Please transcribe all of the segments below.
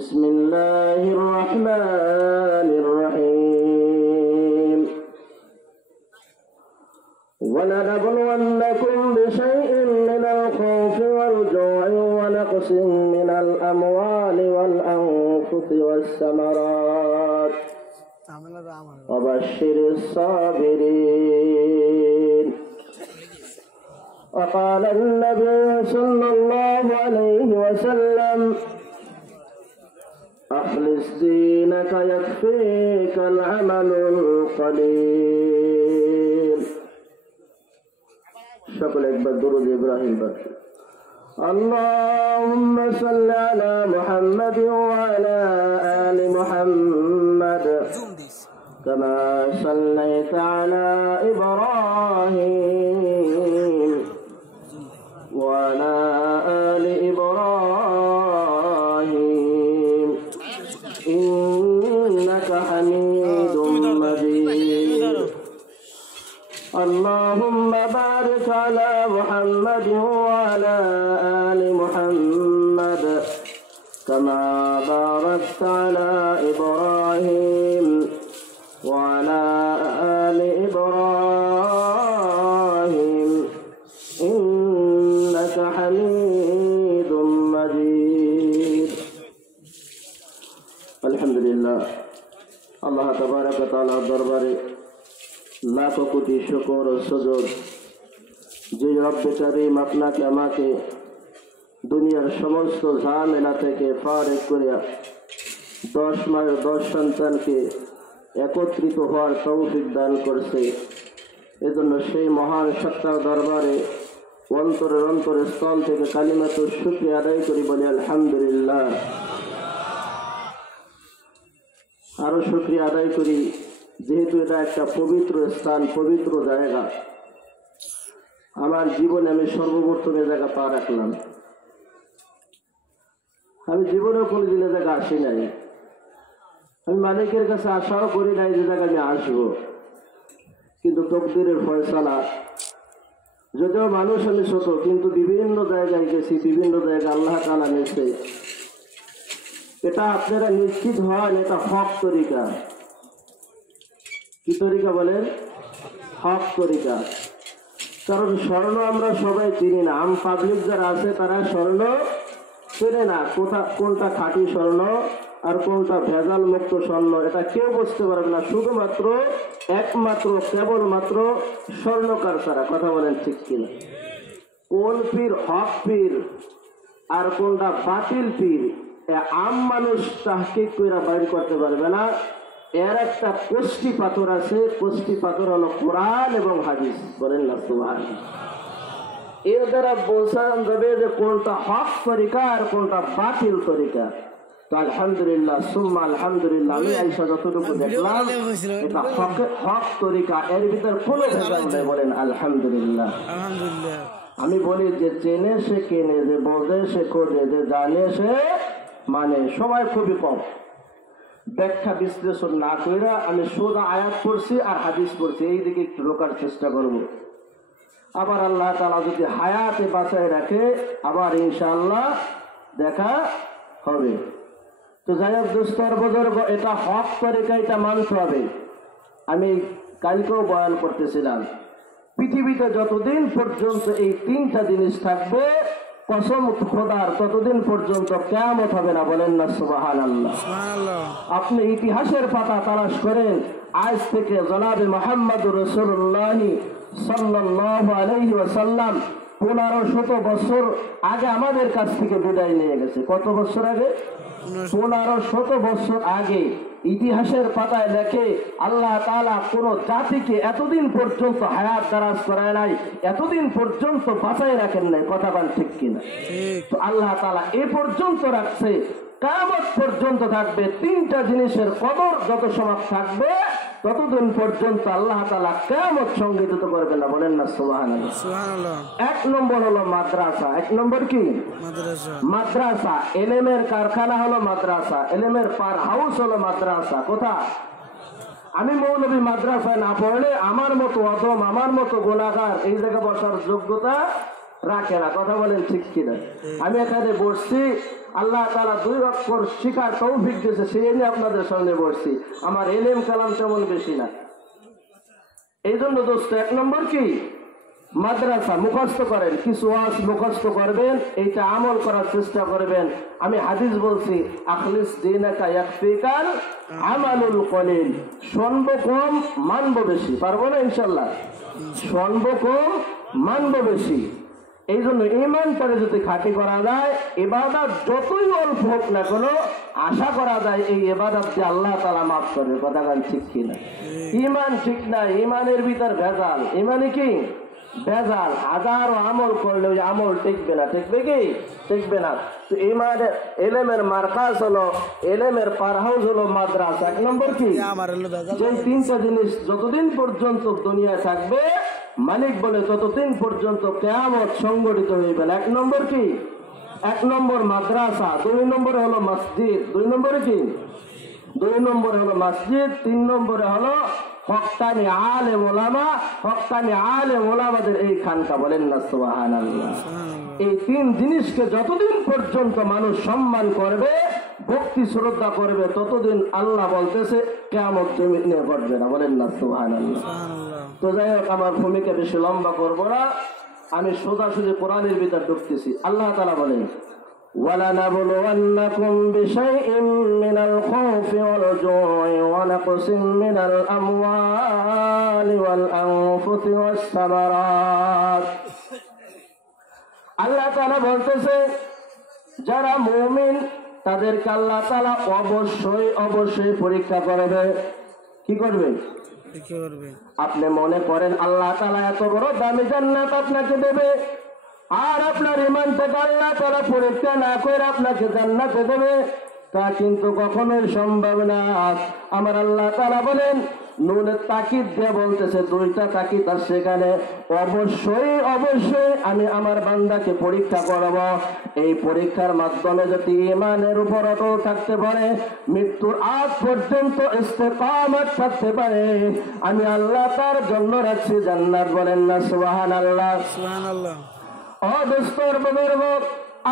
بسم الله الرحمن الرحيم ولنبلونكم بشيء من الخوف والجوع ونقص من الأموال والأنفس والثمرات وبشر الصابرين. وقال النبي صلى الله عليه وسلم أخلص دينك يكفيك العمل القليل. شكل أكبر درود إبراهيم بكر. اللهم صل على محمد وعلى آل محمد كما صليت على إبراهيم وعلى آل إبراهيم إنك حميد مجيد. اللهم بارك على محمد وعلى آل محمد كما باركت على إبراهيم وعلى آل إبراهيم إنك حميد مجيد. الحمد لله. الله تبارك وتعالى দরবারে লাখো কোটি শুকর ও সুজুদ যে রব্বে কারীম আপনাকে আমাকে দুনিয়ার সমস্ত ঝামেলা থেকে ফারেক করে 10 মায়ের 10 সন্তানকে একত্রিত হওয়ার তৌফিক দান করছে। এজন্য সেই মহান সত্তার দরবারে অন্তরের স্থল থেকে কালিমাতুর শুকরিয়া আদায় করি, বলি আলহামদুলিল্লাহ। আরো শুকরিয়া আদায় করি যেহেতু এটা একটা পবিত্র স্থান, পবিত্র জায়গা। আমার জীবনে আমি সর্বপ্রথম এ জায়গা পা রাখলাম। আমি জীবনেও কোনোদিন এ জায়গা আসি নাই। আমি মালিকের কাছে আশাও করি নাই যে জায়গায় আমি আসবো, কিন্তু তকদিরের ফয়সালা। যদিও মানুষ আমি ছোট, কিন্তু বিভিন্ন জায়গায় গেছি, বিভিন্ন জায়গায় আল্লাহ তাআলা নিয়েছে। এটা আপনারা নিশ্চিত হন, এটা হক তরিকা। কি তরিকা বলেন? হক তরিকা। কারণ স্বর্ণ আমরা সবাই চিনি না। আম পাবলিক যারা আছে তারা স্বর্ণ চেনে না, কোনটা খাঁটি স্বর্ণ আর কোনটা ভেজাল মুক্ত স্বর্ণ এটা কেউ বুঝতে পারবে না, শুধুমাত্র একমাত্র কেবলমাত্র স্বর্ণকার ছাড়া। কথা বলেন ঠিক কিনা? কোন পীর হক পীর আর কোনটা বাতিল পীর আম মানুষ তাহকিক করে বাইর করতে পারবে না। এর একটা কষ্টি পাথর আছে, কষ্টি পাথর হলো কোরআন এবং হাদিস। বলেন না সুবহানাল্লাহ। এর দ্বারা বোঝানো যাবে যে কোনটা হক তরিকা আর কোনটা বাতিল তরিকা। তো আলহামদুলিল্লাহ সুম্মা আলহামদুলিল্লাহ, আমি আইসা যতটুকু দেখলাম এটা হক তরিকা, এর ভিতর কোনো ভেজাল নেই। বলেন আলহামদুলিল্লাহ। আমি বলি যে চেনে সে কেনে, যে বোঝে সে খোঁজে, যে জানে সে মানে, সময় খুবই কম। ব্যাখ্যা বিশ্লেষণ না কইরা আমি সোজা আয়াত পড়ছি আর হাদিস পড়ছি, এই দিকে একটু রোকার চেষ্টা করব। আবার আল্লাহ তাআলা যদি হায়াতে বাঁচায় রাখে আবার ইনশাআল্লাহ দেখা হবে। তো যাই হোক দোস্তর বুজুর্গ, এটা হক তরিকা, এটা মানতে হবে। আমি কালকেও বয়ান করতেছিলাম, পৃথিবীতে যতদিন পর্যন্ত এই 3টা জিনিস থাকবে কসম খোদার, ততদিন পর্যন্ত কিয়ামত হবে না। বলেন না সুবহানাল্লাহ। আপনি ইতিহাসের পাতা তালাশ করেন, আজ থেকে জনাবে মুহাম্মদুর রাসূলুল্লাহ সাল্লাল্লাহু আলাইহি ওয়াসাল্লাম 1500 বছর আগে আমাদের কাছ থেকে বিদায় নিয়ে গেছে। কত বছর আগে? 1500 বছর আগে ইতিহাসের পাতায় লেখে আল্লাহ তাআলা কোন জাতিকে এতদিন পর্যন্ত হায়াত দারাজ করায় নাই, এতদিন পর্যন্ত বাঁচায় রাখেন নাই। কথা বল ঠিক কিনা? তো আল্লাহ তাআলা এ পর্যন্ত রাখছে, কিয়ামত পর্যন্ত থাকবে। 3টা জিনিসের কদর যত সময় থাকবে ততদিন পর্যন্ত আল্লাহ তাআলা কিয়ামত সংগঠিত করবে না। বলেন না সুবহানাল্লাহ। সুবহানাল্লাহ। 1 নম্বর হলো মাদ্রাসা। 1 নম্বর কি? মাদ্রাসা। মাদ্রাসা ইলমের কারখানা হলো মাদ্রাসা, ইলমের পার হাউস হলো মাদ্রাসা। কথা আমি মৌলভী মাদ্রাসায় না পড়লে আমার মতো অধম, আমার মতো গুনাহগার এই জায়গায় বসার যোগ্যতা রাখে না। কথা বলেন ঠিক কিনা? আমি এখানে বসছি, আল্লাহ তাআলা 2 অক্ষর শিখার তৌফিক দিয়েছে, সেই নিয়ে আপনাদের সামনে বসছি। আমার ইলম কালাম তেমন বেশি না। এই জন্য দোস্ত 1 নম্বর কি মাদ্রাসা মুখস্থ করেন, কিছু ওয়াজ মুখস্থ করবেন, এইটা আমল করার চেষ্টা করবেন। আমি হাদিস বলছি, আখলিস দীনাকা ইয়াকফিকাল আমালুল কলিল। শুনবো কম মানবো বেশি, পারবো না ইনশাআল্লাহ? শুনবো কম মানবো বেশি। এই জন্য ঈমানটারে যদি খাঁটি করা যায়, ইবাদত যতই অল্প হোক না কেন আশা করা যায় এই ইবাদত দিয়ে আল্লাহ তাআলা মাফ করবে। কথা বলেন ঠিক কিনা? ঈমান ঠিক না, ঈমানের ভিতর ভেজাল। ঈমানে কি ভেজাল? হাজারো আমল করলে ওই আমল টিকবে না। টিকবে কি? টিকবে না। তো ঈমানের ইলমের মারকাজ হলো, ইলমের পারহাউস হলো মাদ্রাসা। 1 নম্বর কি? যে 3টা জিনিস যতদিন পর্যন্ত দুনিয়ায় থাকবে, মালিক বলে ততদিন পর্যন্ত কিয়ামত সংগঠিত হইবে না। 1 নম্বর কি? 1 নম্বর মাদ্রাসা। 2 নম্বরে হলো মসজিদ। 2 নম্বরে কি? 2 নম্বরে হলো মসজিদ। 3 নম্বরে হলো হক্কানি আলেম ওলামা। হক্কানি আলেম ওলামাদের এই খানকা। বলেন না সুবহানাল্লাহ? এই 3 জিনিসকে যতদিন পর্যন্ত মানুষ সম্মান করবে, ভক্তি শ্রদ্ধা করবে, ততদিন আল্লাহ বলতেছে কিয়ামত জমিনে ঘটবে না। বলেন না সুবহানাল্লাহ? তো যাই হোক, আমার ভূমিকা বেশি লম্বা করবো না, আমি সোজাসুজি কোরআনের ভিতর ঢুকতেছি। আল্লাহ তাআলা বলেন, وَلَنَبْلُوَنَّكُمْ بِشَيْءٍ مِّنَ الْخَوْفِ وَالْجُوعِ وَنَقْصٍ مِّنَ الْأَمْوَالِ وَالْأَنفُسِ وَالثَّمَرَاتِ। আল্লাহ তাআলা বলতেছে, যারা মুমিন তাদেরকে আল্লাহ তাআলা অবশ্যই পরীক্ষা করবে। কি করবে? আপনি মনে করেন আল্লাহ তাআলা এত বড় দামি জান্নাত আপনাকে দেবে, আর আপনার ঈমান থেকে আল্লাহ তাআলা পরীক্ষা না করে আপনাকে জান্নাতে দেবে, তা কিন্তু কখনোই সম্ভব না। আমার আল্লাহ তাআলা বলেন, নুনের তাকিদ দিয়ে বলতেছে, 2টা তাকিদ আর সেখানে অবশ্যই আমি আমার বান্দাকে পরীক্ষা করব। এই পরীক্ষার মাধ্যমে যদি ঈমানের উপর অটল থাকতে পারে, মৃত্যুর আগ পর্যন্ত ইস্তেকামত থাকতে পারে, আমি আল্লাহ তার জন্য রাখছি জান্নাত। বলেন না সুবহানাল্লাহ? সুবহানাল্লাহ। ও দোস্তর বুজুর্গ,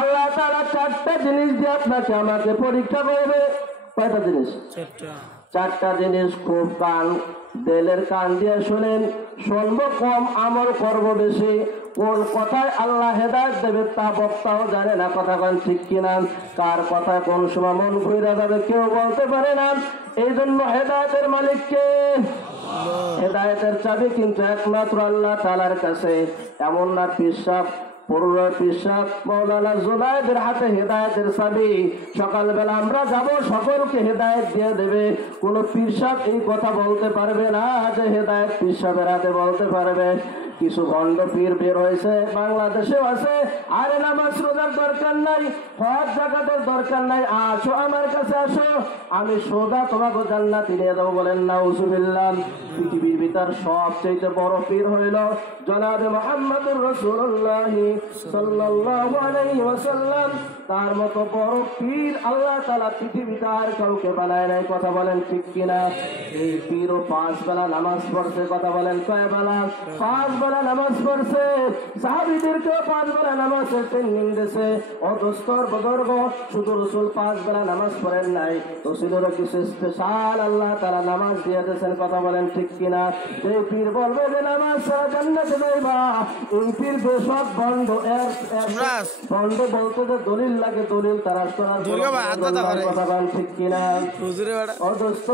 আল্লাহ তাআলা 4টা জিনিস দিয়ে আপনাকে আমাকে পরীক্ষা করবে। কয়টা জিনিস? 4টা জিনিস। খুব দিলের কান দিয়ে শুনেন। শুনবো কম, আমল করব বেশি। কোন কথায় আল্লাহ হেদায়েত দেবে তা বক্তাও জানে না। কথা বলেন ঠিক কিনা? কার কথায় কোন সময় মন ঘুরে যাবে কেউ বলতে পারে না। এই জন্য হেদায়েতের মালিক কে? হেদায়েতের চাবি কিন্তু একমাত্র আল্লাহ তাআলার কাছে। এমন না পীর সাহেব, পীর সাহেব মাওলানা জুনায়েদের হাতে হেদায়েতের চাবি, সকালবেলা আমরা যাব সকলকে হেদায়েত দিয়ে দেবে। কোন পীর সাহেব এই কথা বলতে পারবে না যে হেদায়েত পীর সাহেবের হাতে বলতে পারবে। কিছু ভণ্ড পীর বের হয়েছে, বাংলাদেশেও আছে। আরে নামাজ রোজার দরকার নাই, হজ যাকাতের দরকার নাই, আসো আমার কাছে আসো, আমি সোজা তোমাকে জান্নাতে নিয়ে দেবো। বলেন নাউজুবিল্লাহ। পৃথিবীর ভিতর সবচেয়ে বড় পীর হইল জনাবে মুহাম্মদুর রাসূলুল্লাহ সাল্লাল্লাহু আলাইহি ওয়াসাল্লাম। তার মতো বড় পীর আল্লাহ তাআলা পৃথিবীতে আর কাউকে বানায় নাই। কথা বলেন ঠিক কিনা? এই পীরও 5 বেলা নামাজ পড়ছে। কথা বলেন কয় বেলা? 5 বেলা নামাজ পড়ছে। সাহাবীদেরকেও 5 বেলা নামাজের ট্রেনিং দিয়েছে। ও দোস্তর বুজুর্গ, শুধু রাসূল 5 বেলা নামাজ পড়েন নাই, রাসূলেরও কিছু স্পেশাল আল্লাহ তাআলা নামাজ দিয়ে দিয়েছেন। কথা বলেন ঠিক কিনা? এই পীর বলবে যে নামাজ ছাড়া জান্নাতে যাইবা, এই পীর বেশক ভণ্ড। ভণ্ড বলতে যে দলিল লাগে, দলিল তারাশ করার কথা বলেন ঠিক কিনা? ও দোস্ত,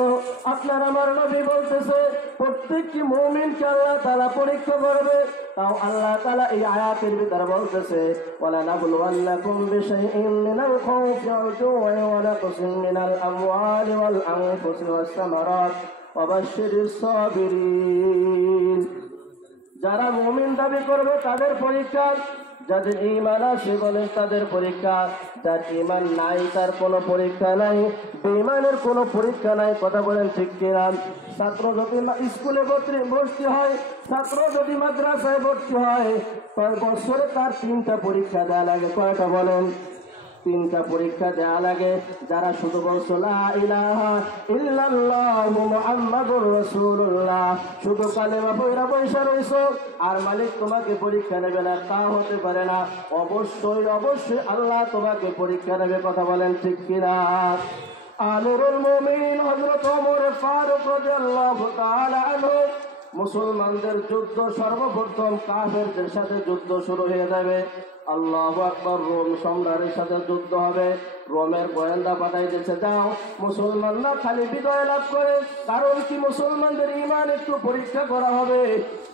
আপনার আমার নবী বলতেছে প্রত্যেকটি মুমিনকে আল্লাহ তাআলা পরীক্ষা করবে। তাও আল্লাহ তাআলা এই আয়াতের ভিতরে বলতেছে, ওয়ালা নাবলুওয়ান্নাকুম বিশাইইন মিনাল খাউফি ওয়াল জু'i ওয়া নাকসিন মিনাল আমওয়ালি ওয়াল আনফুসি ওয়াস সামারাত ওয়া বাশশিরিস সাবিরিন। যারা মুমিন দাবি করবে তাদের পরীক্ষা, যাদের ঈমান আছে বলেন তাদের পরীক্ষা, যার ঈমান নাই তার কোনো পরীক্ষা নাই, বেঈমানের কোনো পরীক্ষা নাই। কথা বলেন ঠিক কিনা? ছাত্র যদি স্কুলে ভর্তি হয়, ছাত্র যদি মাদ্রাসায় ভর্তি হয়, বছরে তার 3টা পরীক্ষা দেওয়া লাগে। কয়টা বলেন? তিনটা পরীক্ষা দেওয়া লাগে। যারা শুধু বলছো লা ইলাহা ইল্লাল্লাহু মুহাম্মাদুর রাসূলুল্লাহ, শুধু কালেমা পড়া পয়সা রইছো আর মালিক তোমাকে পরীক্ষা নেবে না, তা হতে পারে না। অবশ্যই অবশ্যই আল্লাহ তোমাকে পরীক্ষা নেবে। কথা বলেন ঠিক কিনা? আমিরুল মুমিনিন হযরত ওমর ফারুক রাদিয়াল্লাহু তাআলা আনহু, মুসলমানদের যুদ্ধ সর্বপ্রথম কাফেরদের সাথে যুদ্ধ শুরু হয়ে যাবে। আল্লাহু আকবার। রোম সম্রাটের সাথে যুদ্ধ হবে। রোমের গোয়েন্দা পাঠাই দিয়েছে, যাও মুসলমানরা খালি বিজয় লাভ করে, কারণ কি মুসলমানদের ঈমান একটু পরীক্ষা করা হবে।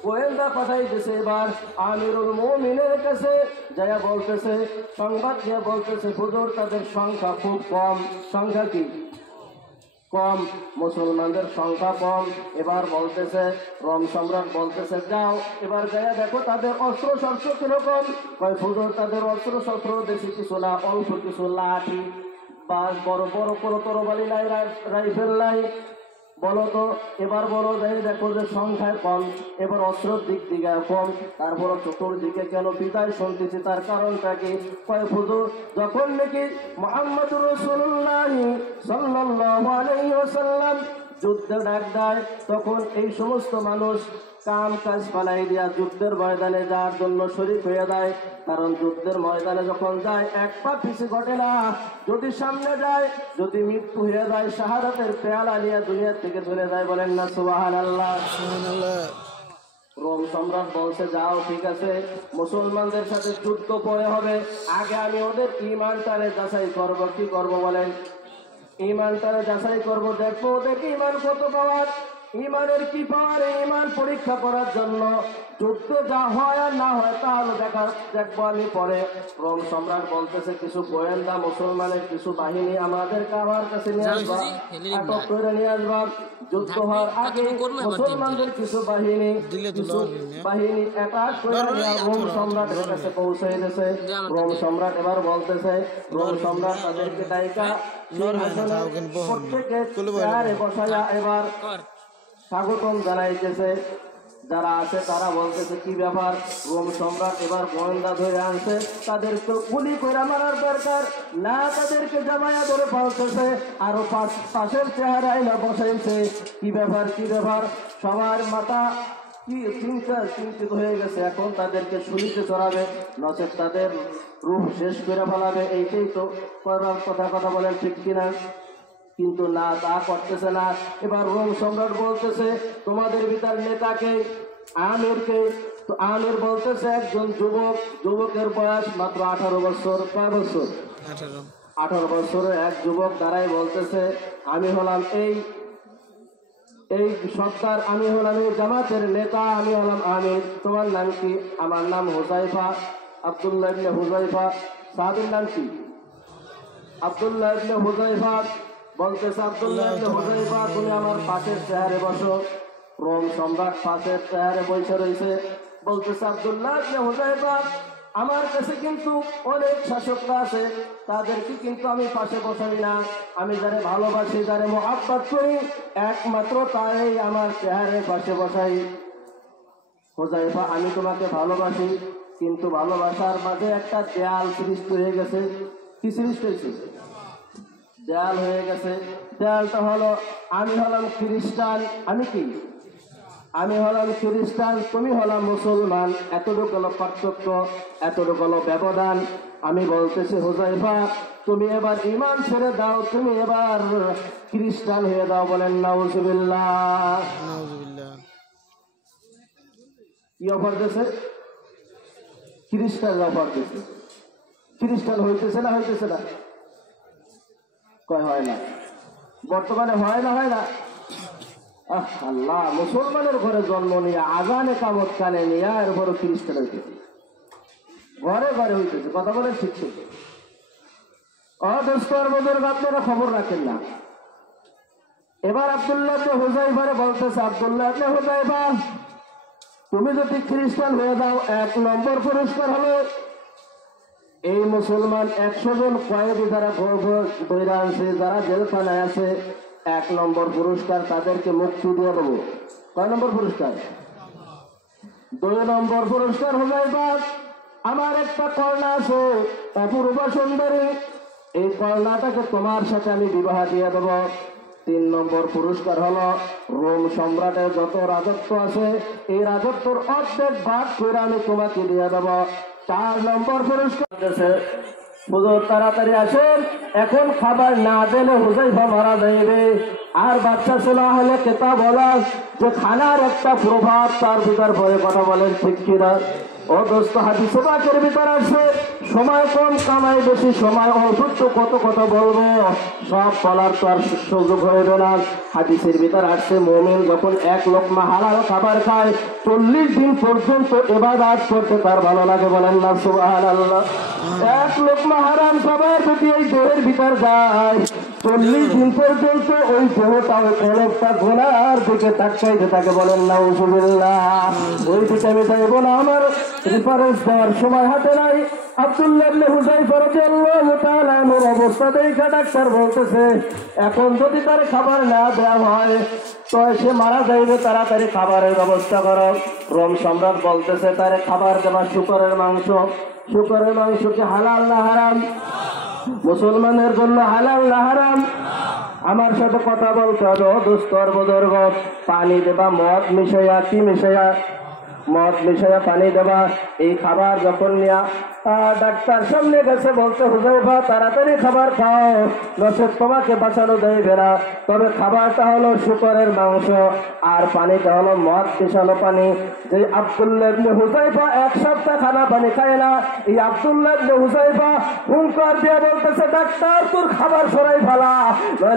গোয়েন্দা পাঠাই দিয়েছে। এবার আমিরুল মুমিনের কাছে যায়া বলতেছে, সংবাদ দিয়ে বলতেছে, হুজুর তাদের সংখ্যা খুব কম। সংখ্যা কি? কম, মুসলমানদের সংখ্যা কম। এবার বলতেছে, রোম সম্রাট বলতেছে, যাও এবার যাইয়া দেখো তাদের অস্ত্র শস্ত্র কিরকম। কয় হুজুর তাদের অস্ত্র শস্ত্র বেশি কিছু না, অল্প কিছু লাঠি বা বড় বড় কোনো তরবারি নাই, রাইফেল নাই। বলো তো, এবার বলো যাই দেখো যে সংখ্যায় কম, এবার অস্ত্রের দিক থেকে কম, তারপর চতুর্দিকে কেন বিদায় শুনতেছি, তার কারণটা কি? কয় হুজুর যখন নাকি মুহাম্মদুর রাসূলুল্লাহ সাল্লাল্লাহু আলাইহি ওয়াসাল্লাম যুদ্ধে ডাক দেয়, তখন এই সমস্ত মানুষ কাম কাজ পালাই দিয়া যুদ্ধের ময়দানে যাওয়ার জন্য শরীক হয়ে যায়। কারণ যুদ্ধের ময়দানে যখন যায় এক পা পিছু ঘটে না, যদি সামনে যায়, যদি মৃত্যু হয়ে যায়, শাহাদাতের পেয়ালা নিয়ে দুনিয়া থেকে চলে যায়। বলেন না সুবহানাল্লাহ। রোম সম্রাট বলছে, যাও ঠিক আছে, মুসলমানদের সাথে যুদ্ধ পরে হবে, আগে আমি ওদের ঈমানটারে যাচাই করবো। কি করবো বলেন? ঈমানটারে যাচাই করবো, দেখবো ওদের ঈমান কত পাওয়ার, ঈমানের কি পাওয়ার। ঈমান পরীক্ষা করার জন্য যুদ্ধ যা হয় আর না হয় তাহলে দেখবো আমি পরে। রোম সম্রাট বলতেছে, কিছু গোয়েন্দা মুসলমানের কিছু বাহিনী আমাদেরকে আমার কাছে নিয়ে আসবা, আটক করে নিয়ে আসবা। যুদ্ধ হওয়ার আগে মুসলমানদের কিছু বাহিনী অ্যাটাক করে রোম সম্রাটের কাছে পৌঁছে গেছে। রোম সম্রাট এবার বলতেছে, রোম সম্রাট তাদেরকে ডাইকা প্রত্যেকে চেয়ারে বসাইয়া এবার স্বাগতম জানাইতেছে। যারা আছে তারা বলতেছে, কি ব্যাপার? রোম সম্রাট এবার গোয়েন্দা ধরে আনছে, তাদেরকে গুলি করে মারার দরকার না, তাদেরকে জামায়া ধরে পালতেছে, আরো পাশের চেহারায় না বসাইছে। কি ব্যাপার কি ব্যাপার? সবার মাথা কি চিন্তিত হয়ে গেছে। এখন তাদেরকে শুলিতে চড়াবে, নচেত তাদের রূপ শেষ করে ফেলাবে। এইটাই তো করার কথা বলেন ঠিক কিনা? কিন্তু না, তা করতেছে না। এবার রোম সম্রাট বলতেছে, তোমাদের ভিতর নেতাকে? আমিরকে। তো আমির বলতেছে, একজন যুবকের বয়স মাত্র 18 বছর। কয় বছর? 18 বছরের এক যুবক দাঁড়াই বলতেছে, আমি হলাম এই সত্তার, আমি হলাম এই জামাতের নেতা, আমি হলাম আমির। তোমার নাম কি? আমার নাম হুযায়ফা, আব্দুল্লাহ ইবনে হুযায়ফা। সাহাবীর নাম কি? আব্দুল্লাহ ইবনে হুযায়ফা। বলতেছে, আব্দুল্লাহ ইবনে হুযায়ফা, তুমি আমার পাশের চেয়ারে বসো। রোম সম্রাট পাশের চেয়ারে বসে রয়েছে। বলতেছে, আব্দুল্লাহ ইবনে হুযায়ফা, আমার কাছে কিন্তু অনেক শাসকরা আছে, তাদেরকে কিন্তু আমি পাশে বসাই না। আমি যারে ভালোবাসি, যারে মহব্বত করি, একমাত্র তাই আমার চেহারে পাশে বসাই। হুযায়ফা, আমি তোমাকে ভালোবাসি, কিন্তু ভালোবাসার মাঝে একটা দেয়াল সৃষ্টি হয়ে গেছে। কি সৃষ্টি হয়েছে? দেয়াল হয়ে গেছে। দেয়ালটা হলো, আমি হলাম খ্রিস্টান। আমি কি? আমি হলাম খ্রিস্টান, তুমি হলাম মুসলমান। এতটুকু হলো পার্থক্য, এতটুকু হলো ব্যবধান। আমি বলতেছি, হুযায়ফা, তুমি এবার ঈমান ছেড়ে দাও, তুমি এবার খ্রিস্টান হয়ে দাও। বলেন নাউজুবিল্লাহ। কি অফার দিয়েছে? খ্রিস্টান অফার দিয়েছে। খ্রিস্টান হইতেছে না? হইতেছে না? কয় হয় না? বর্তমানে হয় না? হয় না? আল্লাহ, মুসলমানের ঘরে জন্ম নিয়ে আজানে কামত কানে নিয়ে এর বড় খ্রিস্টান হইতেছে, ঘরে ঘরে হইতেছে। কথা বলে ঠিক ঠিক। অদোস্তর বুজুর্গ, আপনারা খবর রাখেন না। এবার আব্দুল্লাহ ইবনে হুযায়ফা বলতেছে, আব্দুল্লাহ ইবনে হুযায়ফা, তুমি যদি খ্রিস্টান হয়ে যাও, 1 নম্বর পুরস্কার হলো এই মুসলমান 100 জন কয়েদি যারা ধরে আছে, যারা জেলখানায় আছে, 1 নম্বর পুরস্কার তাদেরকে মুক্তি দিয়ে দেবো। কয় নম্বর পুরস্কার? 2 নম্বর পুরস্কার হুযায়ফা, আমার একটা কন্যা আছে অপূর্ব সুন্দরী, এই কন্যাটাকে তোমার সাথে আমি বিবাহ দিয়ে দেব। 3 নম্বর পুরস্কার হলো রোম সম্রাটের যত রাজত্ব আছে এই রাজত্বর অর্ধেক ভাগ করে আমি তোমাকে দিয়ে দেব। 4 নম্বর পুরস্কার দিয়েছে, হুজুর তাড়াতাড়ি আসেন, এখন খাবার না দিলে হুজাইফা মারা যাইবে। আর বাচ্চা ছেলে হলে কেতা বলা যে খানার একটা প্রভাব তার ভিতর পরে কথা বলেন, ঠিক কিনা? ও দোস্ত, হাদিসে পাকের ভিতর আছে সময় কম কামাই বেশি, সময় অল্প, কত কথা বলবো, সব বলার তো আর সুযোগ হইবে না। হাদিসের ভিতর আসছে মুমিন যখন 1 লোকমা হালাল খাবার খায় 40 দিন পর্যন্ত ইবাদত করতে তার ভালো লাগে, বলেন না সুবহানাল্লাহ। 1 লোকমা হারাম খাবার যদি এই দেহের ভিতর যায় 40 দিন পর্যন্ত ওই দেহটাও একটা গোনার দিকে তাকাইতে থাকে, বলেন না নাউজুবিল্লাহ। ওই দিকে আমি যাইব না, আমার রেফারেন্স দেওয়ার সময় হাতে নাই। আব্দুল্লাহ ইবনে হুযায়ফা রাদিয়াল্লাহু তাআলা এর অবস্থা দেখে ডাক্তার বলতেছে এখন যদি তার খাবার না দেওয়া হয় তো সে মারা যাইবে, তাড়াতাড়ি খাবারের ব্যবস্থা করো। রোম সম্রাট বলতেছে তারে খাবার দেওয়া শুকরের মাংস। শুকরের মাংস কি হালাল না হারাম? মুসলমানের জন্য হালাল না হারাম? আমার সাথে কথা বলতে হবে। দুস্তর বুজুর্গ, পানি দেবা মদ মিশাইয়া, কি মিশাইয়া? মদ মিশাইয়া পানি দেবা। এই খাবার যখন নিয়া ডাক্তার সামনে গেছে বলতে হুযায়ফা তাড়াতাড়ি খাবার খাও, নচেৎ তোমাকে বাঁচানো যাইবে না। তবে খাবারটা হলো শুকরের মাংস আর পানিটা হলো মদ মিশানো পানি। যে আব্দুল্লাহ ইবনে হুযায়ফা 1 সপ্তাহ খানা পানি খায় না, এই আব্দুল্লাহ ইবনে হুযায়ফা হুঙ্কার দিয়ে বলতেছে ডাক্তার তোর খাবার সরাই ফেলা,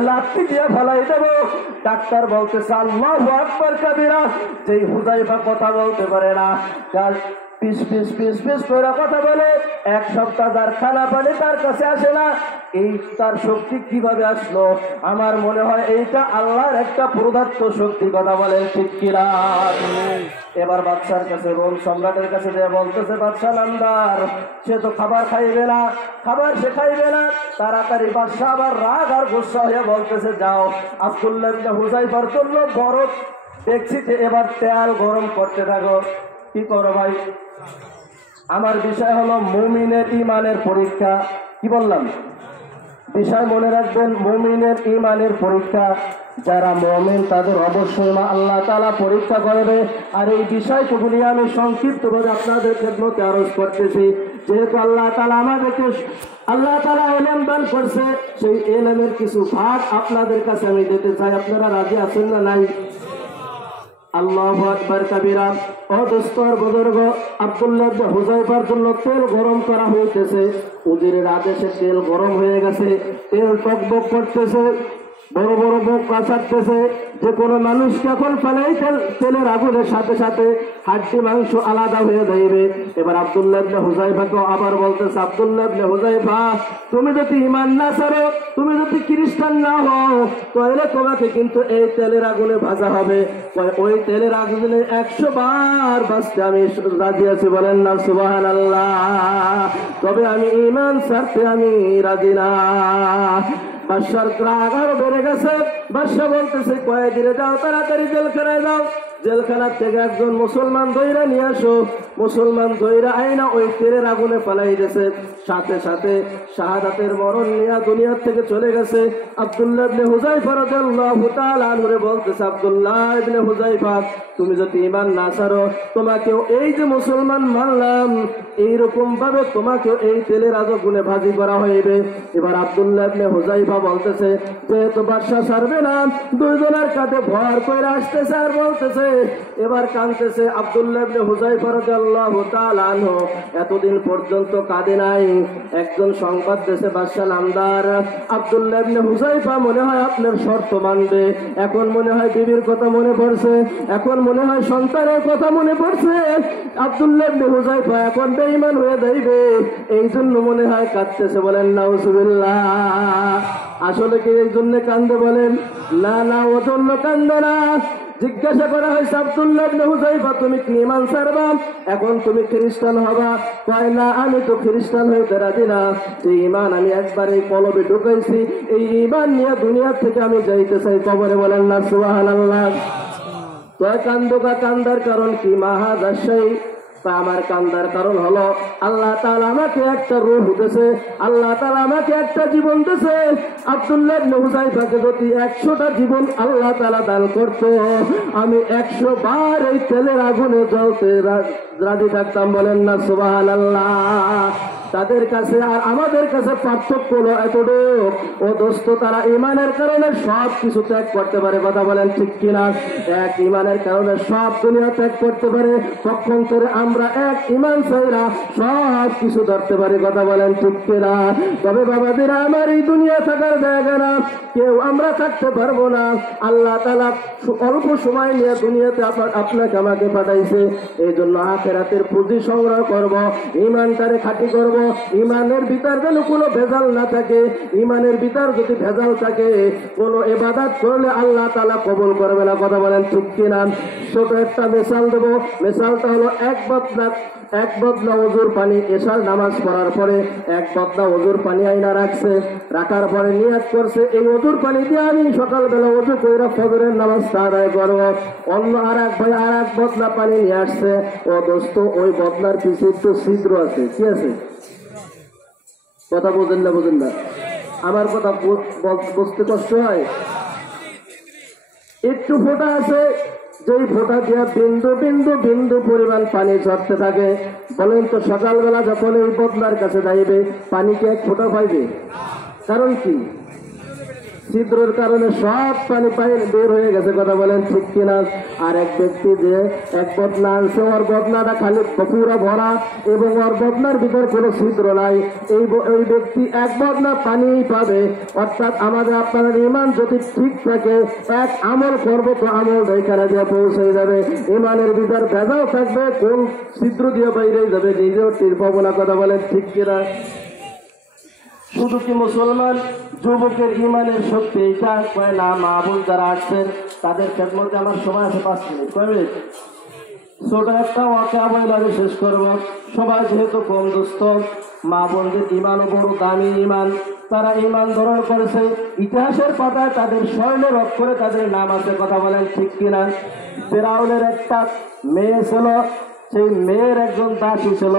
লাঠি দিয়ে ফেলাই দেব। ডাক্তার বলতেছে আল্লাহু আকবার কাবীরা। যেই হুযায়ফা কথা বলতে পারে না, পিস পিস পিস পিস করে কথা বলে, 1 সপ্তাহ তার খানা পানি তার কাছে আসে না, এই তার শক্তি কিভাবে আসলো? আমার মনে হয় এইটা আল্লাহর একটা প্রদত্ত শক্তি, কথা বলেন ঠিক কিনা? এবার বাদশার কাছে, রোম সম্রাটের কাছে যে বলতেছে বাদশা নামদার, সে তো খাবার খাইবে না, খাবার সে খাইবে না। তাড়াতাড়ি বাদশা আবার রাগ আর গুসা হয়ে বলতেছে যাও আব্দুল্লাহ ইবনে হুযায়ফার জন্য বরফ দেখছি যে এবার তেল গরম করতে থাকো। কি করো ভাই? আমার বিষয় হলো মুমিনের ইমানের পরীক্ষা। কি বললাম? বিষয় মনে রাখবেন, মুমিনের ইমানের পরীক্ষা। যারা মুমিন তাদের অবশ্যই আল্লাহ তাআলা পরীক্ষা করবে। আর এই বিষয়টুকুনি আমি সংক্ষিপ্তভাবে আপনাদের খেদমতে আরজ করতেছি। যেহেতু আল্লাহ তাআলা আমাদেরকে ইলম দান করছে, সেই ইলমের কিছু ভাগ আপনাদের কাছে আমি দিতে চাই। আপনারা রাজি আছেন না নাই? আল্লাহু আকবার কাবীরা। ও দোস্তর বুজুর্গ, আব্দুল্লাহ ইবনে হুযায়ফার জন্য তেল গরম করা হইতেছে। উজিরের আদেশে তেল গরম হয়ে গেছে, তেল টকবক করতেছে, বড় বড় মুখ কাছাড়তেছে। যে কোনো মানুষকে এখন ফেলেই তেলের আগুনের সাথে সাথে হাড্ডি মাংস আলাদা হয়ে যাইবে। এবার আব্দুল্লাহ ইবনে হুযায়ফাকে আবার বলতেছে আব্দুল্লাহ ইবনে হুযায়ফা তুমি যদি ঈমান না ছাড়ো, তুমি যদি খ্রিস্টান না হও, তাহলে তোমাকে কিন্তু এই তেলের আগুনে ভাজা হবে। ওই তেলের আগুনে 100 বার বাঁচতে আমি রাজি আছি, বলেন না সুবহানাল্লাহ। তবে আমি ঈমান ছাড়তে আমি রাজি না। বাদশার রাগ আরো বেড়ে গেছে। বাদশা বলতেছে কয়েদিনে যাও, তাড়াতাড়ি জেলখানায় যাও, জেলখানার থেকে একজন মুসলমান ধইরা নিয়ে আসো। মুসলমান ধইরা আইনা ওই তেলের আগুনে পালাই গেছে। সাথে সাথে শাহাদাতের মরণ নিয়ে দুনিয়ার থেকে চলে গেছে। আব্দুল্লাহ ইবনে হুযায়ফা রাদিয়াল্লাহু তাআলা আনহু বলতেছে আব্দুল্লাহ ইবনে হুযায়ফা তুমি যদি ঈমান না ছাড়ো, তোমাকেও এই যে মুসলমান মানলাম এইরকম ভাবে তোমাকেও এই তেলের আগুনে ভাজি করা হইবে। এবার আব্দুল্লাহ ইবনে হুযায়ফা বলতেছে যেহেতু বাদশা ছাড়বে না, দুইজনের কাছে ভর করে আসতেছে আর বলতেছে, এবার কাঁদতেছে। আব্দুল্লাহ ইবনে হুযায়ফা রাদিয়াল্লাহু তাআলা আনহু এতদিন পর্যন্ত কাঁদে নাই। একজন সংবাদ দেশে বাদশা নামদার আব্দুল্লাহ ইবনে হুযায়ফা মনে হয় আপনার শর্ত মানবে। এখন মনে হয় বিবির কথা মনে পড়ছে, এখন মনে হয় সন্তানের কথা মনে পড়ছে। আব্দুল্লাহ ইবনে হুযায়ফা এখন বেঈমান হয়ে যাইবে, এই জন্য মনে হয় কাঁদতেছে, বলেন নাউজুবিল্লাহ। আসলে কি এই জন্য কান্দে? বলেন না না, ও জন্য কান্দে না। জিজ্ঞাসা করা হয়েছে আব্দুল্লাহ ইবনে হুযায়ফা তুমি কি ঈমান ছাড়বা, এখন তুমি খ্রিস্টান হবা? কয় না, আমি তো খ্রিস্টান হইতে রাজি না। এই ঈমান আমি একবার এই কলবে ঢুকাইছি, এই ঈমান নিয়ে দুনিয়া থেকে আমি যাইতে চাই কবরে, বলেন না সুবহানাল্লাহ। কয় কান্দো, কান্দার কারণ কি? মাহাদাশাই তা আমার কান্দার কারণ হলো আল্লাহ তাআলা আমাকে একটা রূহ দিতেছে, আল্লাহ তাআলা আমাকে একটা জীবন দিতেছে। আব্দুল্লাহ ইবনে হুযায়ফাকে যদি 100টা জীবন আল্লাহ তাআলা দান করতো, আমি 100 বার এই তেলের আগুনে জ্বলতে রাজি থাকতাম। বলেন না সুবহানাল্লাহ। তাদের কাছে আর আমাদের কাছে পার্থক্য হলো এতটুকু, ও দোস্ত তারা ইমানের কারণে সব কিছু ত্যাগ করতে পারে। কথা বলেন ঠিক কিনা? এক ইমানের কারণে সব দুনিয়া ত্যাগ করতে পারে, পক্ষান্তরে আমরা এক ইমান ছাড়া সব কিছু ধরতে পারি। কথা বলেন ঠিক কিনা? তবে বাবাদেরা আমার এই দুনিয়া থাকার জায়গা না, কেউ আমরা থাকতে পারবো না। আল্লাহ তাআলা অল্প সময় নিয়ে দুনিয়াতে আপনাকে আমাকে পাঠাইছে, এই জন্য আখিরাতের পুঁজি সংগ্রহ করব, ইমানটারে খাঁটি করব। ইমানের ভিতর যেন কোনো ভেজাল না থাকে, ইমানের ভিতর যদি ভেজাল থাকে কোনো ইবাদত করলে আল্লাহ তাআলা কবুল করবে না। কথা বলেন ঠিক কিনা? ছোট একটা মিসাল দেবো, মিসালটা হলো এক বদনা ওযুর পানি, এশার নামাজ পড়ার পরে এক বদনা ওযুর পানি আইনা রাখার পরে নিয়ত করছে এই ওযুর পানি দিয়ে আমি সকালবেলা ওযু কইরা ফজরের নামাজটা আদায় করব। অন্য আর এক ভাই আর এক বদনা পানি নিয়ে আসছে। ও দোস্ত, ওই বদনার পিছে একটু ছিদ্র আছে। কি আছে? কথা বোঝেন না? আমার কথা বুঝতে কষ্ট হয়? একটু ফোঁটা আছে, যেই ফোঁটা দিয়া বিন্দু বিন্দু বিন্দু পরিমাণ পানি ঝরতে থাকে। বলেন তো সকালবেলা যখন এই বদনার কাছে যাইবে, পানি কি এক ফোঁটা পাইবে? কারণ কি? ছিদ্রের কারণে সব পানি বের হয়ে গেছে। কথা বলেন ঠিক কিনা? আর এক ব্যক্তি যে এক বদনা আনছে, ওর বদনাটা খালি পুরো ভরা এবং ওর বদনার ভিতর কোনো ছিদ্র নাই, এই ব্যক্তি এক বদনা পানি পাবে। অর্থাৎ আমাদের আপনাদের ইমান যদি ঠিক থাকে, এক আমল করবো তো আমল এখানে দিয়ে পৌঁছে যাবে। ইমানের ভিতর ভেজাল থাকবে, কোন ছিদ্র দিয়ে বাইরে যাবে নিজেও টের পাবো না। কথা বলেন ঠিক কিনা? শুধু কি মুসলমান যুবকের ইমানের শক্তি এইটা কয় না? মা বোন যারা আসছেন তাদের খেদমতে আমার সময় আছে 5 মিনিট। কয় মিনিট? ছোট একটা ওয়াকিয়া বলে আমি শেষ করবো। সবাই যেহেতু কম দোস্ত, মা বোনদের ইমানও বড় দামি ইমান, তারা ইমান ধারণ করেছে। ইতিহাসের পাতায় তাদের স্বর্ণের অক্ষরে তাদের নাম আছে। কথা বলেন ঠিক কিনা? ফিরআউনের একটা মেয়ে ছিল, সেই মেয়ের একজন দাসী ছিল,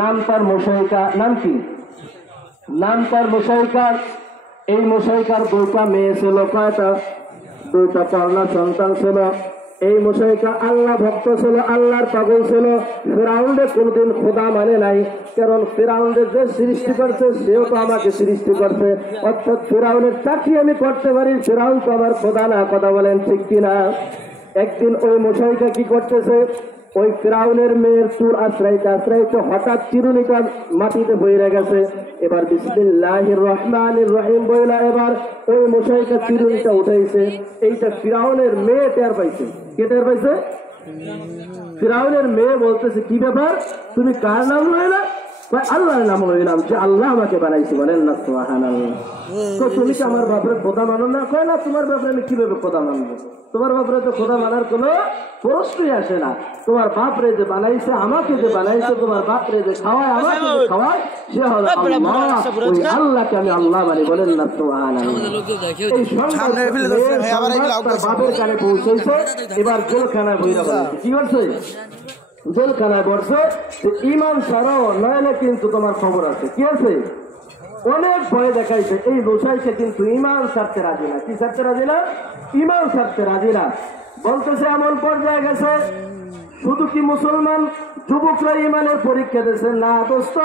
নাম তার মুশাইকা। নাম কি? নাম তার মুশাইকা। এই মুশাইকার 2টা মেয়ে ছিল। কয়টা? 2টা কন্যা সন্তান ছিল। এই মুশাইকা আল্লাহ ভক্ত ছিল, আল্লাহর পাগল ছিল। ফিরআউনের কোনদিন খোদা মানে নাই, কারণ ফিরআউনের যে সৃষ্টি করছে সেও তো আমাকে সৃষ্টি করছে। অর্থাৎ ফিরআউনের চাকরি আমি করতে পারি, ফিরআউন তো আমার খোদা না। কথা বলেন ঠিক কিনা? একদিন ওই মুশাইকা কি করতেছে, ওই ফিরআউনের মেয়ের চুল আশ্রাইতে হঠাৎ চিরুনিটা মাটিতে বইরে গেছে। এবার বিসমিল্লাহির রহমানির রহিম বইলা এবার ওই মুশাইকা চিরুনিটা উঠাইছে। এইটা ফিরআউনের মেয়ে টের পাইছে। কে টের পাইছে? ফিরআউনের মেয়ে বলতেছে, কি ব্যাপার, তুমি কার নাম লইলা? আল্লাহর নাম লইলাম, যে আল্লাহ আমাকে বানাইছে। বলেন না সুবহানাল্লাহ। তো তুমি কি আমার বাপরে খোদা মানো না? কয় না, তোমার বাপরে আমি কিভাবে খোদা মানবো? তোমার বাপরে তো খোদা মানার কোনো প্রশ্নই আসে না। তোমার বাপরে যে বানাইছে, আমাকে যে বানাইছে, তোমার বাপরে যে খাওয়ায়, আমাকে যে খাওয়ায়, সে হলো আল্লাহ। ওই আল্লাহকে আমি আল্লাহ মানি। বলেন না সুবহানাল্লাহ। এই বাপের কানে পৌঁছেছে। এবার জেলখানায় বইরা বলেছে, কি করছে? জেলখানায় বসে ইমান ছাড়ো, নইলে কিন্তু তোমার খবর আছে। কি আছে? অনেক ভয় দেখাইছে। এই মুশাইকা কিন্তু ইমান ছাড়তে রাজি না। কি ছাড়তে রাজি না? ইমান ছাড়তে রাজি না। বলতেছে এমন পর্যায়ে গেছে, শুধু কি মুসলমান যুবকরা ইমানের পরীক্ষা দিয়েছে না দোস্ত,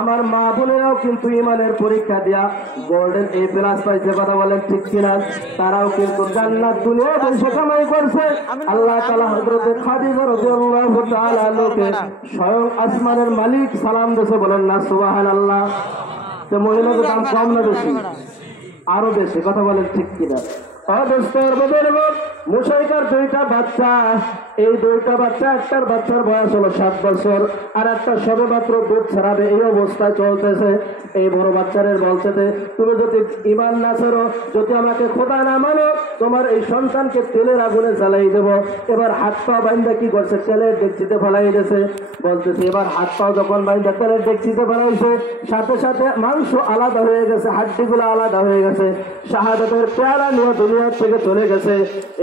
আমার মা বোনেরাও কিন্তু ইমানের পরীক্ষা দিয়া গোল্ডেন A+ পাইছে। কথা বলেন ঠিক কিনা? তারাও কিন্তু জান্নাত দুনিয়া পয়সা কামাই করছে। আল্লাহ তাআলা হযরত খাদিজা রাদিয়াল্লাহু তাআলা আনহাকে স্বয়ং আসমানের মালিক সালাম দিয়েছে। বলেন না সুবহানাল্লাহ। তো মহিলাদের দাম কম না বেশি? আরো বেশি। কথা বলেন ঠিক কিনা? মুশাইকার 2টা বাচ্চা, এই 2টা বাচ্চা, একটার বাচ্চার বয়স হলো 7 বছর, আর একটা সবেমাত্র দুধ ছাড়াবে, এই অবস্থায় চলতেছে। এই বড় বাচ্চাদের বলছে, তুমি যদি ইমান না ছাড়ো, যদি আমাকে খোদা না মানো, তোমার এই সন্তানকে তেলের আগুনে জ্বালাই দেব। এবার হাত পা বাইন্দা কি করছে, তেলের ডেকচিতে ফেলাই দিয়েছে। বলতেছে এবার হাত পাও যখন বাইন্দা তেলের ডেকচিতে ফেলাইছে, সাথে সাথে মাংস আলাদা হয়ে গেছে, হাড্ডিগুলো আলাদা হয়ে গেছে, শাহাদাতের পেয়ালা নিয়ে দুনিয়ার থেকে চলে গেছে।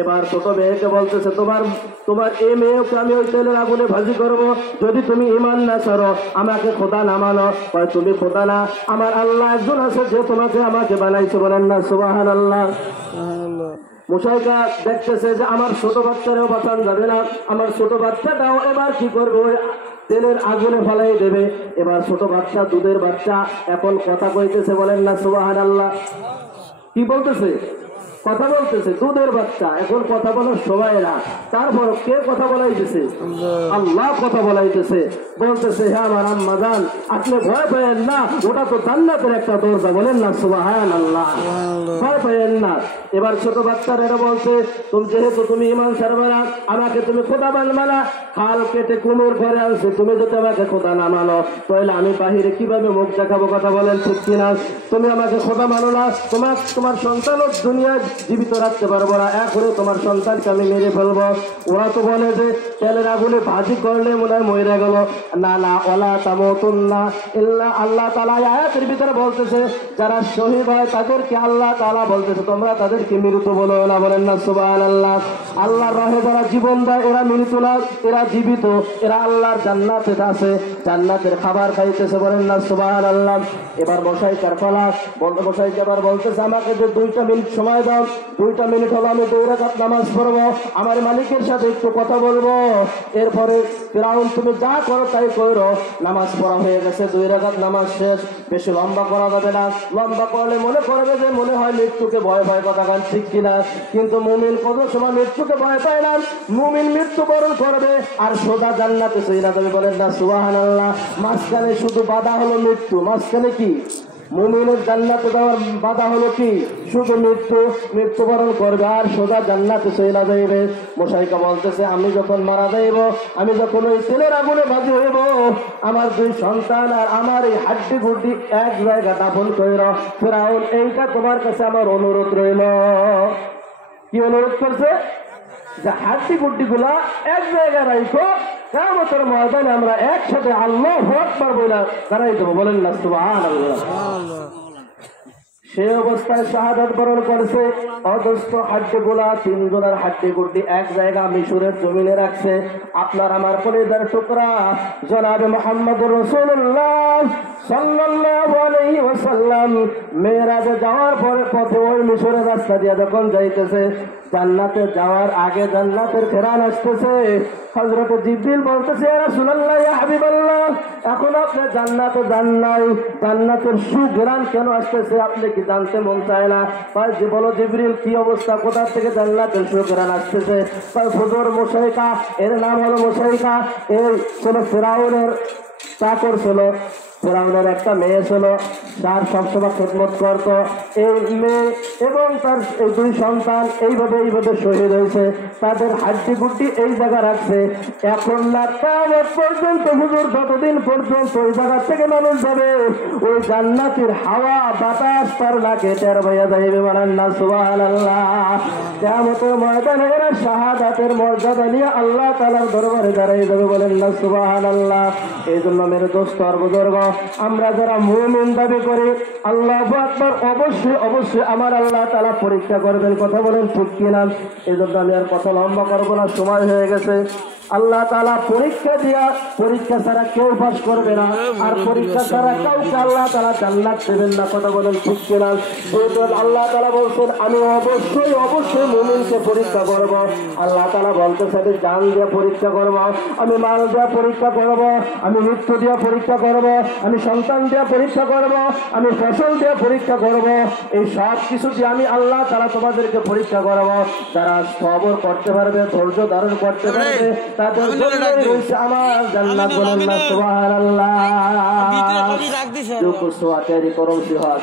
এবার ছোট মেয়েকে বলতেছে, তোমার এবার এই মেয়েকে আমি ওই তেলের আগুনে ভাজি করব, যদি তুমি ঈমান না ছাড়ো, আমাকে খোদা না মানো। কয় তুমি খোদা না, আমার আল্লাহ একজন আছে যে তোমাকে আমাকে বানাইছে। বলেন না সুবহানাল্লাহ। মুশাইকা দেখতেছে যে আমার ছোট বাচ্চারাও বাঁচান যাবে না, আমার ছোট বাচ্চাটাও এবার কি করবে, ওই তেলের আগুনে ফেলাই দেবে। এবার ছোট বাচ্চা, দুধের বাচ্চা এখন কথা কইতেছে। বলেন না সুবহানাল্লাহ। কি বলতেছে? কথা বলতেছে। দুধের বাচ্চা এখন কথা বলার সময় না, তারপর কে কথা বলাইতেছে? আল্লাহ কথা বলাইতেছে। বলতেছে, হ্যাঁ আমার আম্মা জান, আপনি ভয় পেয়েন না, ওটা তো জান্নাতের একটা দরজা। বলেন না সুবহানাল্লাহ। ভয় পেয়েন না। এবার ছোট বাচ্চারা এরা বলছে, যেহেতু তুমি ঈমান ছাড়বে না, আমাকে তুমি খোদা মানবে না, হাল কেটে কুমির ঘরে আনছে, তুমি যদি আমাকে খোদা না মানো তাহলে আমি বাহিরে কিভাবে মুখ দেখাবো? কথা বলেন ঠিক কিনা? তুমি আমাকে খোদা মানো না, তোমার সন্তানও দুনিয়ায় জীবিত রাখতে পারবো না, এখনই তোমার সন্তানকে আমি মেরে ফেলবো। ওরা তো বলে যে তেলের আগুনে ভাজি করলে মনে হয় মরে গেল। না না, ওয়ালা তামুতুন্না ইল্লা, আল্লাহ তাআলা আয়াতের ভিতরে বলতেছে যারা শহীদ হয় তাদেরকে আল্লাহ তাআলা বলতেছে তোমরা তাদেরকে মৃত বলো না। বলেন না সুবহানাল্লাহ। আল্লাহর রাহে যারা জীবন দেয় এরা মৃত না, এরা জীবিত, এরা আল্লাহর জান্নাতে আছে, জান্নাতের খাবার খাইতেছে। বলেন না সুবহানাল্লাহ। এবার মশাইকার পালা, মশাইকে আবার বলতেছে আমাকে যে 2 মিনিট সময় দাও, 2 মিনিট হলো আমি 2 রাকাত নামাজ পড়বো, আমার মালিকের সাথে একটু কথা বলবো। এরপরে ফিরাউন তুমি যা করো তাই করো। নামাজ পড়া হয়ে গেছে, 2 রাকাত নামাজ শেষ। বেশি লম্বা করা যাবে না, লম্বা করলে মনে করবে যে মনে হয় মৃত্যুকে ভয় ভয় কথা গান, ঠিক কিনা? কিন্তু মুমিন কোনো সময় মৃত্যুকে ভয় পায় না, মুমিন মৃত্যুবরণ করবে আর সোজা জান্নাতে চলে যাবে। বলেন না সুবহানাল্লাহ। মাঝখানে শুধু বাধা হলো মৃত্যু, মাঝখানে কি? মুমিনের জান্নাতে যাওয়ার বাধা হলো কি? শুধু মৃত্যুবরণ করবে আর সোজা জান্নাতে চলে যাইবে। মশাইকা বলতেছে আমি যখন মারা যাইব, আমি যখন ওই তেলের আগুনে ভাজি হইব, আমার 2 সন্তান আর আমার এই হাড্ডি গুড্ডি এক জায়গা দাফন কইর। ফিরাউন এইটা তোমার কাছে আমার অনুরোধ রইল। কি অনুরোধ করছে? যে হাড্ডি গুড্ডি গুলা এক জায়গায় রাখো, কিয়ামতের ময়দানে আমরা একসাথে আল্লাহু আকবার বলে দাঁড়াই দেবো। বলেন না সুবহানাল্লাহ। সে অবস্থায় শাহাদাত বরণ করছে। অদস্ত হাড্ডি গুলা, 3 জনের হাড্ডি গুড্ডি এক জায়গা মিশরের জমিনে রাখছে। আপনার আমার কলিজার টুকরা জনাবে মুহাম্মদুর রাসূলুল্লাহ সাল্লাল্লাহু আলাইহি ওয়াসাল্লাম মেরাজে যাওয়ার পথে ওই মিশরের রাস্তা দিয়ে যখন যাইতেছে, জান্নাতে যাওয়ার আগে জান্নাতের ঘেরান আসতেছে। হযরত জিবরিল বলতেছে, ইয়া রাসূলুল্লাহ, ইয়া হাবিবাল্লাহ, এখন আপনি জান্নাতে যান নাই, জান্নাতের সুঘ্রাণ কেন আসতেছে আপনি কি জানতে মন চায় না? বলো জিবরিল কি অবস্থা, কোথা থেকে জান্নাতের সুঘ্রাণ আসতেছে? হুজুর মুশাইকা, এর নাম হলো মুশাইকা, এই ছিল ফিরাউনের চাকর ছিল, ফিরাউনের একটা মেয়ে ছিল, তার সবসময় খেদমত করত। এই মেয়ে এবং তার এই 2 সন্তান এইভাবে শহীদ হয়েছে। তাদের হাড্ডি গুড্ডি এই জায়গা রাখছে। এখন না কিয়ামত পর্যন্ত হুজুর যতদিন পর্যন্ত ওই জায়গা থেকে মানুষ যাবে, ওই জান্নাতের হাওয়া বাতাস তার নাকে টের হইয়া যাইবে। বলেন না সুবহানাল্লাহ। কিয়ামতের ময়দানে এরা শাহাদাতের মর্যাদা নিয়ে আল্লাহ তাআলার দরবারে দাঁড়াই যাবে। বলেন না সুবহানাল্লাহ। এই জন্য মেরে দোস্ত আর বুজুর্গ, আমরা যারা মুমিন দাবি করি, আল্লাহু আকবার, অবশ্যই আমার আল্লাহ তাআলা পরীক্ষা করবেন। কথা বলেন ঠিক কিনা? এই জন্য আমি আর কথা লম্বা করবো না, সময় হয়ে গেছে। আল্লাহ তাআলা পরীক্ষা দিয়া, পরীক্ষা ছাড়া কেউ পাস করবে না, আর পরীক্ষা ছাড়া কাউকে আল্লাহ তাআলা জান্নাত দেবেন না। কথা বলেন ঠিক কিনা? আল্লাহ তাআলা বলছেন আমি অবশ্যই মুমিনকে পরীক্ষা করব। আল্লাহ তাআলা বলতেছে আমি জান দিয়ে পরীক্ষা করব, আমি মাল দিয়ে পরীক্ষা করব, আমি মৃত্যু দিয়ে পরীক্ষা করব, আমি সন্তান দিয়ে পরীক্ষা করব, আমি ফসল দিয়ে পরীক্ষা করব। এই সব কিছু দিয়ে আমি আল্লাহ তাআলা তোমাদেরকে পরীক্ষা করব। যারা সবর করতে পারবে, ধৈর্য ধারণ করতে পারবে, তাদের জন্য রয়েছে আমার জান্নাত। বলেন না সুবহানাল্লাহ।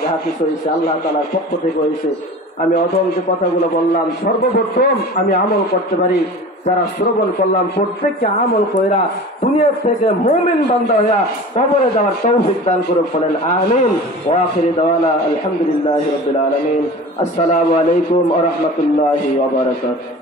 যাহা কিছু হয়েছে আল্লাহ তাআলার পক্ষ থেকে হয়েছে। আমি অদম যে কথাগুলো বললাম, সর্বপ্রথম আমি আমল করতে পারি। যারা শ্রবণ করলাম প্রত্যেককে আমল কইরা দুনিয়া থেকে মুমিন বান্দা হইয়া কবরে যাওয়ার তৌফিক দান করে। বলেন আমিন। ওয়া আখিরি দাওয়ানা আলহামদুলিল্লাহি রাব্বিল আলামিন। আসসালামু আলাইকুম ওয়া রাহমাতুল্লাহি ওয়া বারাকাতুহু।